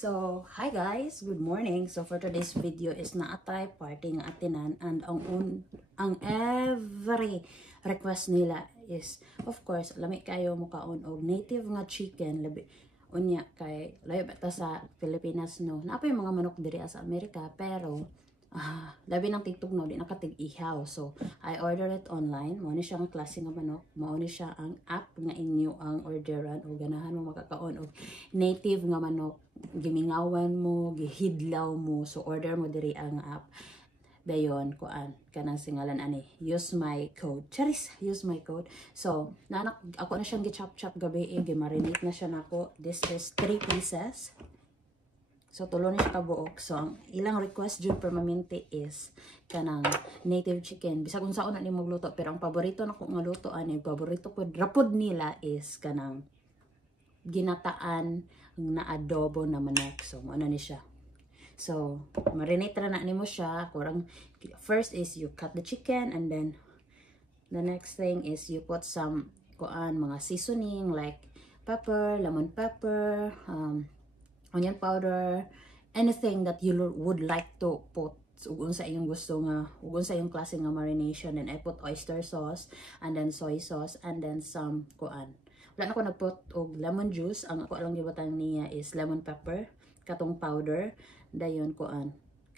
So, hi guys, good morning. So for today's video is naatay party nga atinan, and ang every request nila is of course lami kayo mukaon og native nga chicken labi unya kay layo bata sa Pilipinas no. Naapay mga manok diri sa Amerika pero labi ng tigtugnaw di nakatig ihaw. So I ordered it online. Mao ni siya nga klase nga manok, mao ni siya ang app nga inyo ang orderan o ganahan mo makakaon og native nga manok, gimingawan mo, gihidlaw mo. So order mo diri ang app. Dayon kuan kanang singalan ani, use my code. Charis, use my code. So nanak ako na siyang gi-chop gabi, gi-marinate na siya nako. This is 3 pieces. So, tulo na siya kabuok. So, ang ilang request dyan permanente is kanang native chicken. Bisa kung saan na ni magluto. Pero ang paborito na ko nga luto, paborito ko rapod nila is kanang ginataan na adobo na manok. So, ano ni siya. So, marinate na ni mo siya. First is you cut the chicken, and then the next thing is you put some mga seasoning like pepper, lemon pepper, onion powder, anything that you would like to put ugon sa iyong gusto nga, ugon sa iyong klase nga marination. And I put oyster sauce, and then soy sauce, and then some wala na ko nagput og lemon juice. Ang ako lang gibutang niya is lemon pepper, katong powder. Dayon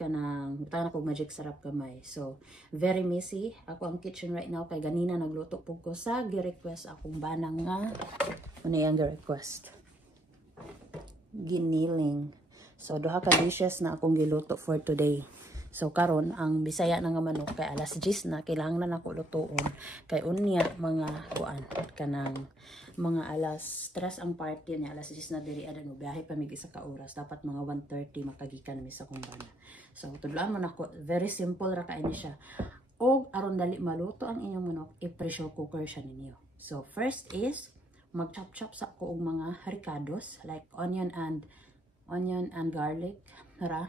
kanang butang ako magic sarap kamay. So very messy ako ang kitchen right now kay ganina nagluto pug ko sa gi-request akong banang nga una yang request giniling. So duha ka dishes na akong giluto for today. So karon ang Bisaya na nga manok kay alas 10 na kailangan na nako lutoon kay unya mga kanang mga alas 3 ang party niya, alas 10 na diri ada no biyahe pa mig isa ka oras, dapat mga 1:30 makagikan mi sa kumbana. So tudloan mo nako, very simple ra kay ni siya. Og aron dali maluto ang inyong manok, i-pressure cooker siya ninyo. So first is mag-chop sa ko og mga ricados like onion and garlic ra.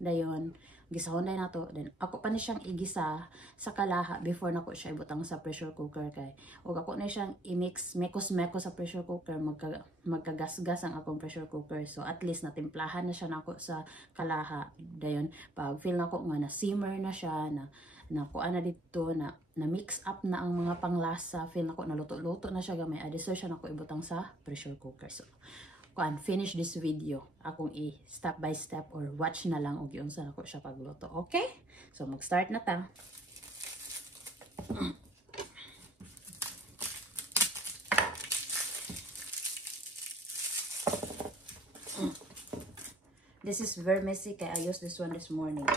Dayon gisahon na nato, then ako pa ni siyang igisa sa kalaha before nako siya ibutang sa pressure cooker kay og ako na siyang i-mix mekos sa pressure cooker, magkagasgas ang akong pressure cooker. So at least natimplahan na siya nako sa kalaha. Dayon pag feel nako nga na simmer na siya, na kuan na dito na mix up na ang mga panglasa, feel nako naluto-luto na siya gamay, adisor siya nako ibutang sa pressure cooker. So finish this video akong step by step or watch na lang og unsa nako siya pagluto. Okay, so mag-start na ta. This is very messy kaya I used this one this morning.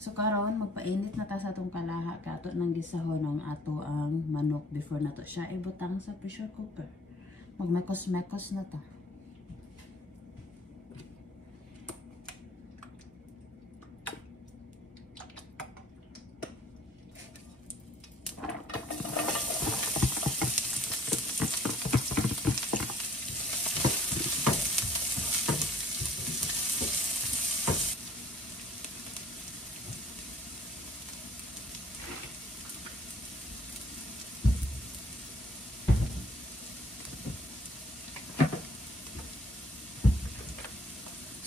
So karon magpainit na ta sa atong kalaha kato nang gisahon ang ato ang manok before nato siya ibutang sa pressure cooker. Magmekos-mekos na ta.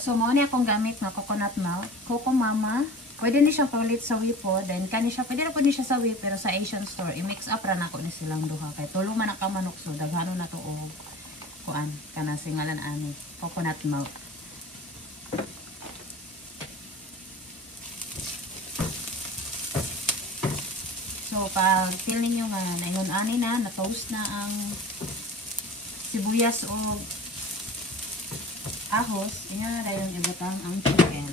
So, mo ni akong gamit na coconut milk. Coco Mama. Pwede ni siya palit sa wipo. Then, pwede na po ni siya sa wip. Pero sa Asian store, i-mix up ra na ko ni silang duha. Kaya tulong man ang kamanok. So, daghano na to o kuan. Kana singalan ani. Coconut milk. pag feel ninyo nga naingon ani na, na-toast na ang sibuyas o ahos, inyo na rin ibutang ang chicken.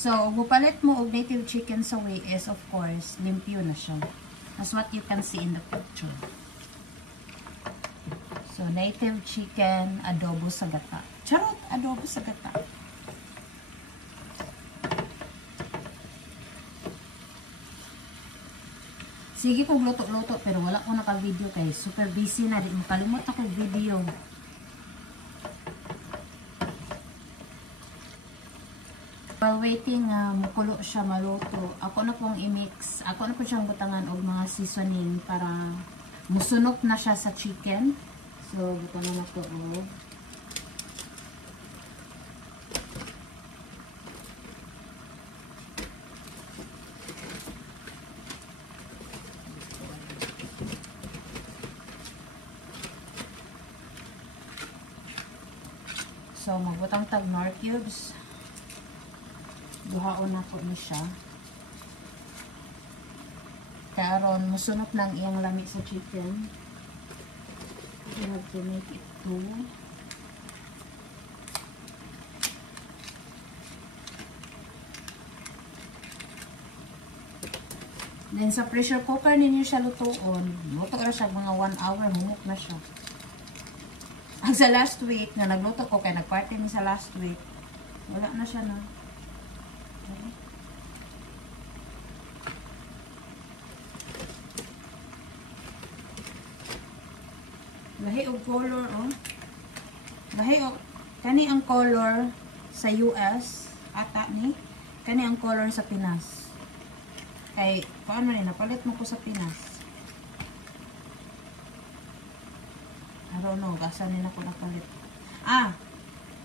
So, gupalit mo og native chicken sa way is, of course, limpyo na siya. That's what you can see in the picture. So, native chicken, adobo sa gata. Charot! Adobo sa gata. Sige kong luto-luto, pero wala ko naka-video kay super busy na. Di makalimot ako video. While waiting, mukulo siya maluto. Ako na pong i-mix. Ako na po siyang butangan og mga seasoning para musunok na siya sa chicken. So, butangan na to og so, magbutang tag nor cubes. Duhaon na po ni siya. Karon musunok ng iyang lami sa chicken. You have to make it two. Then sa pressure cooker ninyo siya lutuon. Luto na siya mga 1 hour. Humok na siya. Ang sa last week, na nagluto ko kaya nagparty ni sa last week, wala na siya na. Lahi og color, oh. Lahi og kani ang color sa US ata ni, kani ang color sa Pinas. Kay paano ni napalit mo ko sa Pinas. I don't know, gasa ni na ko napalit.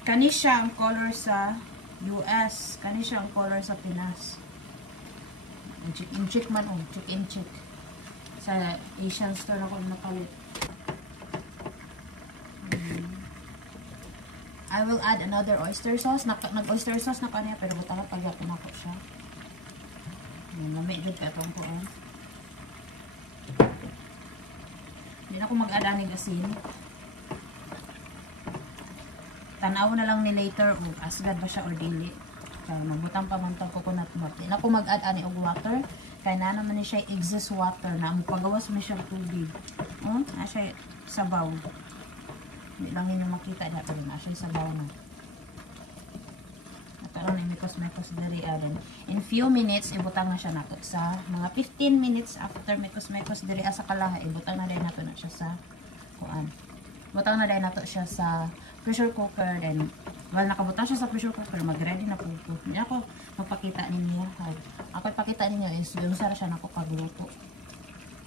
Kani siya ang color sa US, kani siya ang color sa Pinas. Chicken chick man, oh, chicken chick. Sa Asian store na ko napalit. I will add another oyster sauce. Nag-oyster sauce na kanya, pero butang pag-yapon ako siya. Namay-good ka itong po. Hindi na ako mag-add ng asin. Tanaw na lang ni later o asgad ba siya or dili. Kaya nabutang pa man itong coconut milk. Hindi na ako mag-add ani og water. Kaya na naman siya exist water na ang pagawas mo siya tubig. Na siya sabaw. Hindi lang ninyo makita dito rin. Asya sa bawa na. Nataroon na mikos-mikos dari arin. In few minutes, ibutang na siya nato sa mga 15 minutes after mikos-mikos dari sa kalaha. Ibutang na rin nato na siya sa kuan. Ibutang na rin nato siya sa pressure cooker. Then, while nakabutang siya sa pressure cooker, mag-ready na po ito. Hindi ako magpakita ninyo. Ako ipakita ninyo is yung sara siya nako pagluto.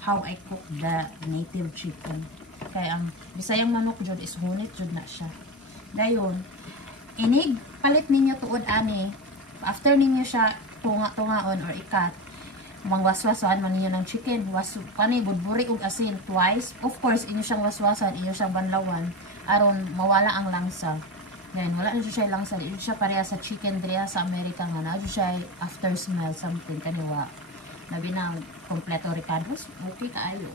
How I cook the native chicken. Kaya ang Bisayang manok jud is hunit jud na siya. Dayon, inig palit ninyo tuod ani. After ninyo siya tunga-tungaon or ikat, mangwaswasan man ninyo ng chicken. Pani budburi og asin twice. Of course, inyo siyang waswasan, inyo siyang banlawan aron mawala ang langsa. Ngayon, wala na siya langsa. Ito siya pareha sa chicken dria sa Amerika nga na. Ito siya after smell something kaniwa. Labi na kompleto ricados. Okay kaayo.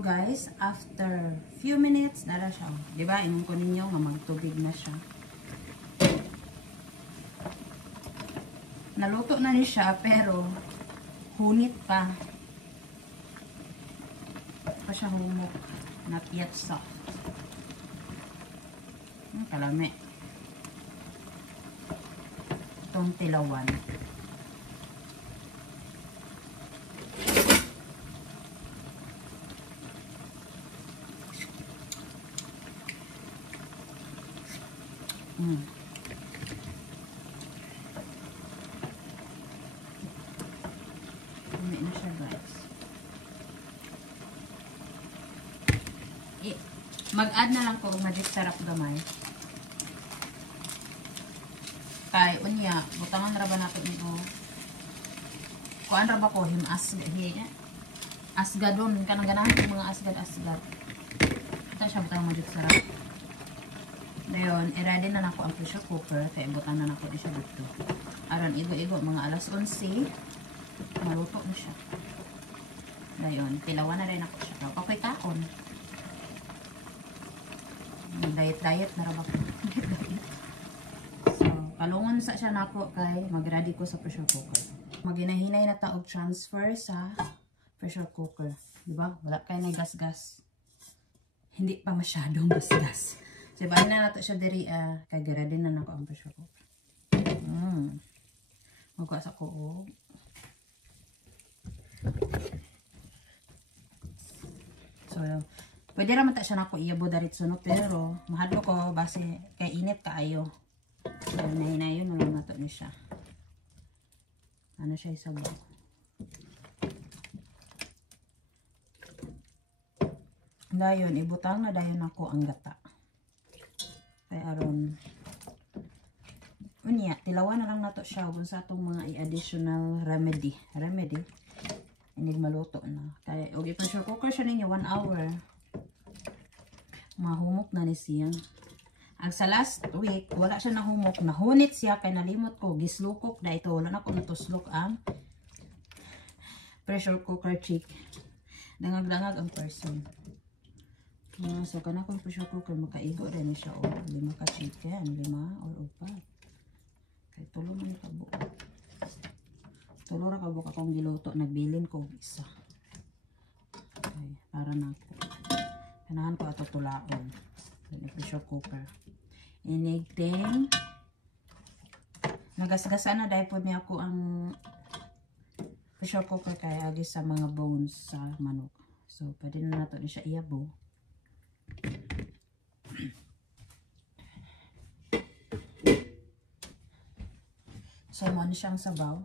So guys, after few minutes na siya. Di ba? Ingon ko ninyo nga magtubig na siya. Naluto na ni siya pero hunit pa. Pa siya humok. Not yet soft. Kalami. Itong tilawan. Umi na siya guys. Mag-add na lang ko magic syrup gamay. Kay unya, butangan ra ba nato ito? Kuan ra ba ko him asgadon kanang ganahan ko mga asgad. Ito siya butang magic syrup. Dayon, i-ready na nako ang pressure cooker kay ibutan na nako di siya dito. Aron igo-igo mga alas 11 maluto na siya. Dayon, tilawan na rin ako siya. Pakoy taon. Diet na ra ba ko. So, kalungon sa siya nako kay mag-ready ko sa pressure cooker. Maginahinay na ta og transfer sa pressure cooker, di ba? Wala kay na gas-gas. Hindi pa masyadong gas-gas. So, bahin na nato siya diri kay ready na nako ang pressure cooker. Magwa sa ko. So, pwede raman ta siya nako iyabo daritso no pero mahadlo ko base kay init kaayo. So, nahinayon na lang nato ni siya. Ano siya isabaw. Dayon, ibutang na dayon ako ang gata. Kaya aron unya, tilawan na lang nato siya kung sa atong mga i-additional remedy. Hindi maluto na. Kaya, okay pa sure cooker siya ninyo 1 hour. Mahumok na ni siya. Ang sa last week, wala siya nahumok. Nahunit siya, kaya nalimot ko. Gislukok na ito. Wala na ko natuslok ang pressure cooker chick. Dangag-dangag ang person. So, kana kong pressure cooker, makaigo rin siya. O, 5 ka chicken. 5 or 4. Kaya tulo man ka buo. Tulo ra ka buo akong giluto. Nagbilin ko isa. Okay, para na ako. Kanahan ko ato tulaon. Pressure cooker. Inigting. Nagasgasan na dahil po niya ako ang pressure cooker kaya agi sa mga bones sa manok. So, pwede na nato siya iyabo. So, mo na siyang sabaw.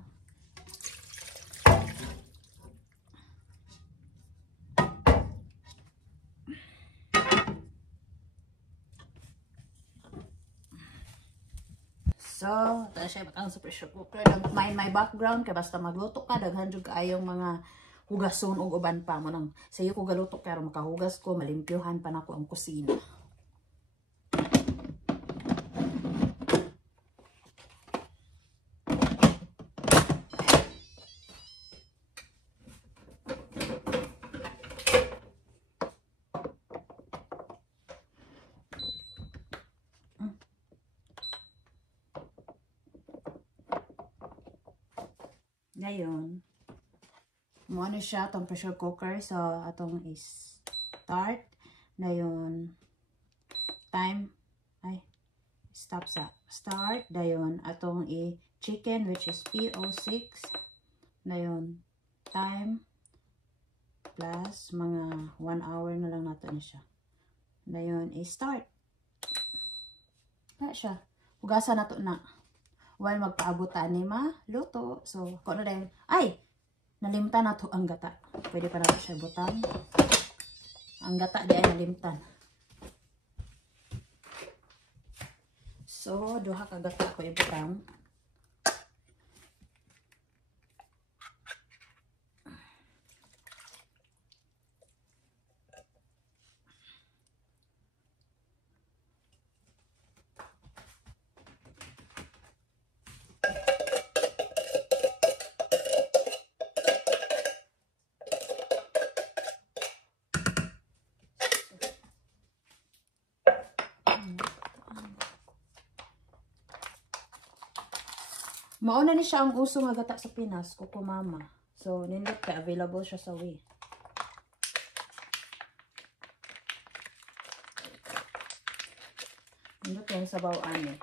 So, ito siya batang sa pressure cooker. Don't mind my background, kaya basta magluto ka, daghan jud kaayong mga hugason o uban pa mo nang sayo ko galuto pero makahugas ko, malimpyuhan pa nako ang kusina. Ngayon, mo ano siya itong pressure cooker. So, atong is start. Dayon, time, stop sa start. Dayon, atong i-chicken which is P06. Dayon, time plus mga 1 hour na lang nato ni siya. Dayon, i-start. Kaya siya. Hugasan nato na. While magpaabutan ni luto. So, kung ano dahil, nalimtan na to ang gata. Pwede pa nato siya butang. Ang gata dahil nalimtan. So, duha ka gata ko ibutang. Mauna ni siya ang uso nga gata sa Pinas, Kuko Mama. So, nindot kay available siya sa Wii. Nindot yung sabaw ani.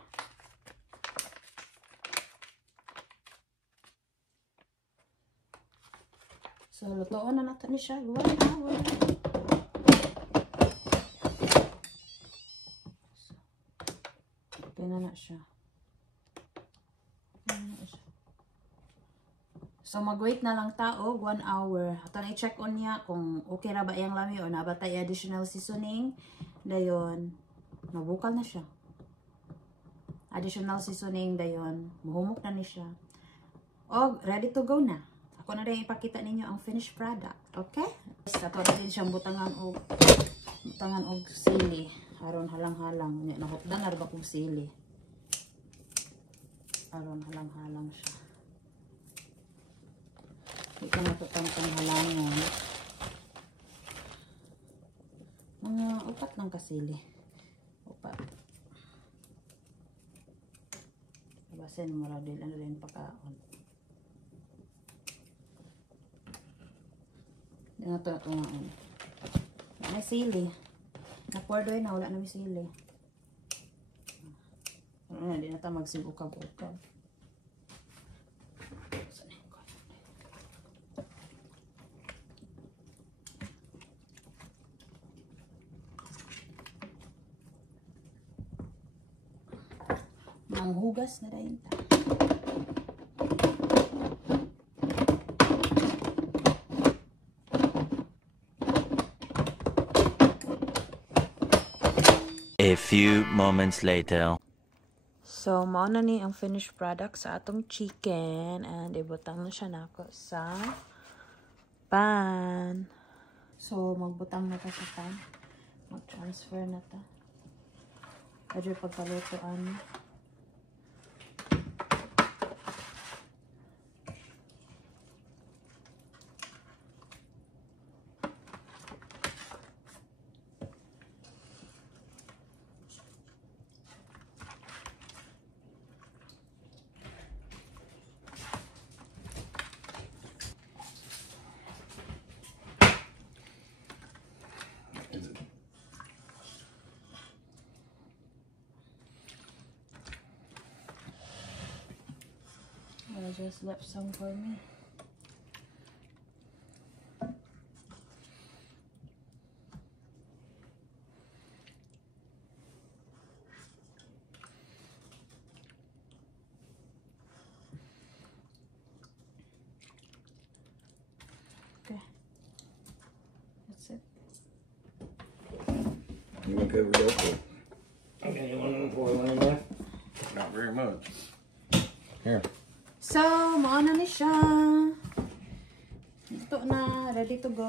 So, lutoon na natin ni siya. 1 hour. Okay na siya. So, mag-wait na lang tao, 1 hour. At i-check on niya kung okay ra ba yung lami o nabatay additional seasoning. Dayon, mabukal na siya. Additional seasoning, dayon, muhumok na ni siya. O, ready to go na. Ako na rin ipakita ninyo ang finished product. Okay? Sa to na din siyang butangan og sili. Aron halang-halang. Nahutdan na ba kong sili. Aron halang-halang siya. Hindi ka natutang halangon. Mga upat ng kasili. Upat. Basin mo din ano rin pagkaon. Hindi na ito ngayon. May sili. Napordoy na, wala na may sili. Hindi na ito magsibukab-ukab. Manghugas na rin ta. A few moments later. So, mao na ni ang finished product sa atong chicken and ibutang na siya nako sa pan. So, magbutang na ta sa pan. Mag-transfer na ta. Adyo pagkalutoan. I just left some for me. Okay. That's it. You want to cover it up? Okay, you want to pour one in there? Not very much. Here. So, mauna ni siya. Ito na, ready to go.